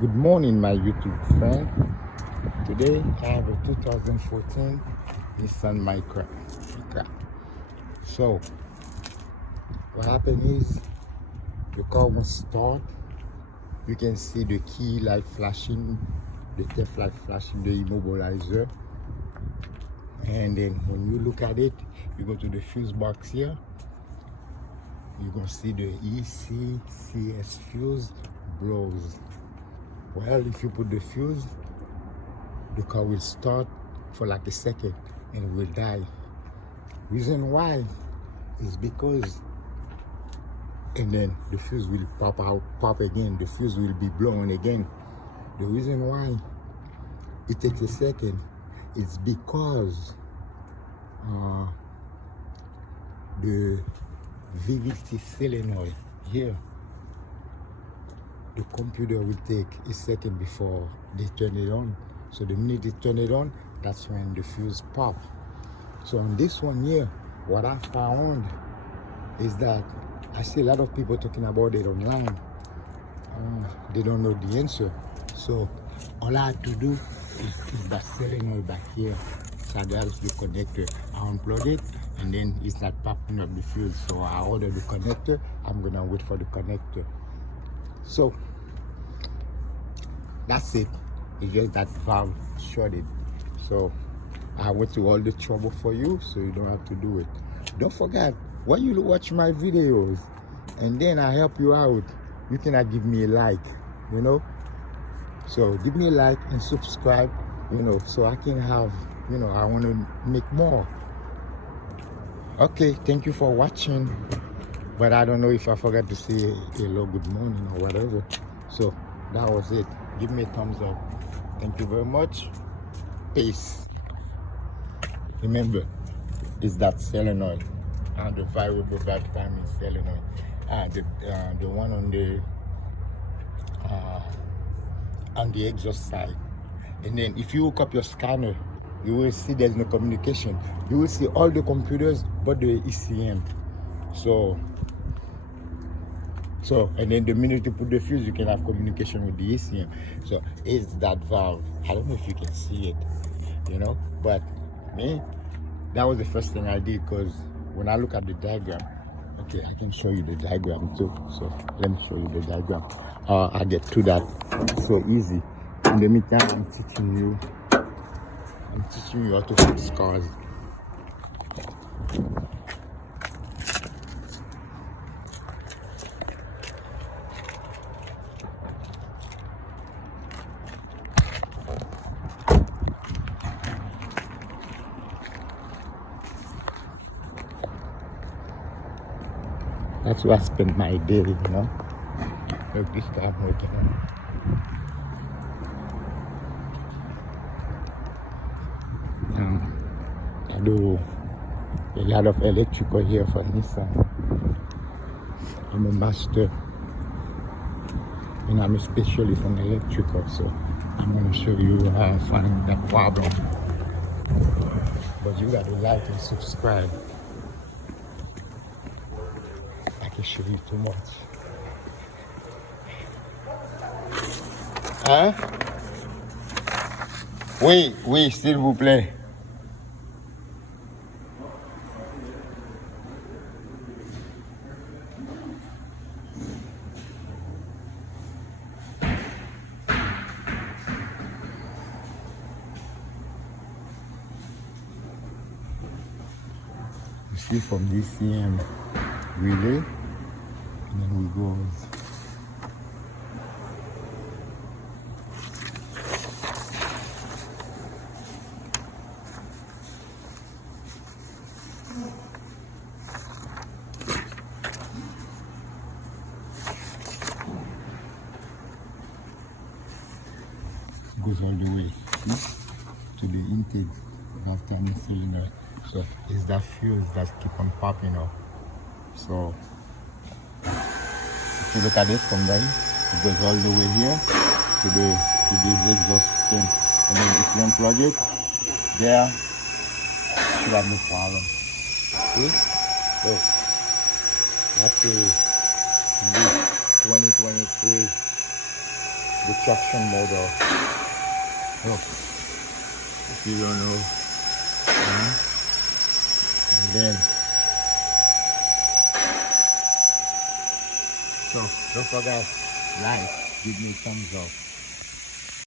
Good morning, my YouTube friend. Today I have a 2014 Nissan Micra. So what happened is the car won't start. You can see the key light flashing, the tail light flashing, the immobilizer. And then when you look at it, you go to the fuse box here. You're gonna see the ECCS fuse blows. Well, if you put the fuse, the car will start for like a second and it will die. Reason why is because, and then the fuse will pop again, the fuse will be blown again. The reason why it takes a second is because the VVT solenoid here, the computer will take a second before they turn it on. So the minute they turn it on, that's when the fuse pop. So on this one here, what I found is that I see a lot of people talking about it online. They don't know the answer. So all I have to do is that solenoid back here. So that's the connector. I unplug it and then it's not popping up the fuse. So I order the connector. I'm gonna wait for the connector. So that's it. It's just that valve shorted. So I went through all the trouble for you, so you don't have to do it. Don't forget, when you watch my videos and then I help you out, you cannot give me a like, you know. So give me a like and subscribe, you know, so I can have, you know, I want to make more. Okay, thank you for watching. But I don't know if I forgot to say hello, good morning or whatever. So that was it. Give me a thumbs up. Thank you very much. Peace. Remember, it's that solenoid, the variable valve timing solenoid, the one on the exhaust side. And then if you hook up your scanner, you will see there's no communication. You will see all the computers but the ECM. So and then the minute you put the fuse, you can have communication with the ECM. So it's that valve. I don't know if you can see it, you know, but me, that was the first thing I did, because when I look at the diagram, okay, I can show you the diagram too. So let me show you the diagram. I get to that so easy. In the meantime, I'm teaching you how to fix cars. That's where I spend my day, you know. Look, this car I'm working on. I do a lot of electrical here for Nissan. I'm a master, and I'm a specialist on electrical, so I'm going to show you how I find that problem. But you got to like and subscribe. I can show you too much. Hein? Oui, oui, s'il vous plaît. You see from this CM relay, and then we go. Goes all the way, see, to the intake valve timing cylinder. So it's that fuse that keep on popping up. So if you look at it from there, it goes all the way here to the exhaust pin. And then if you unplug it, there, you should have no problem. See? Look, that's the 2023 the traction motor. Oh, if you don't know. And then, so don't forget, like, give me a thumbs up.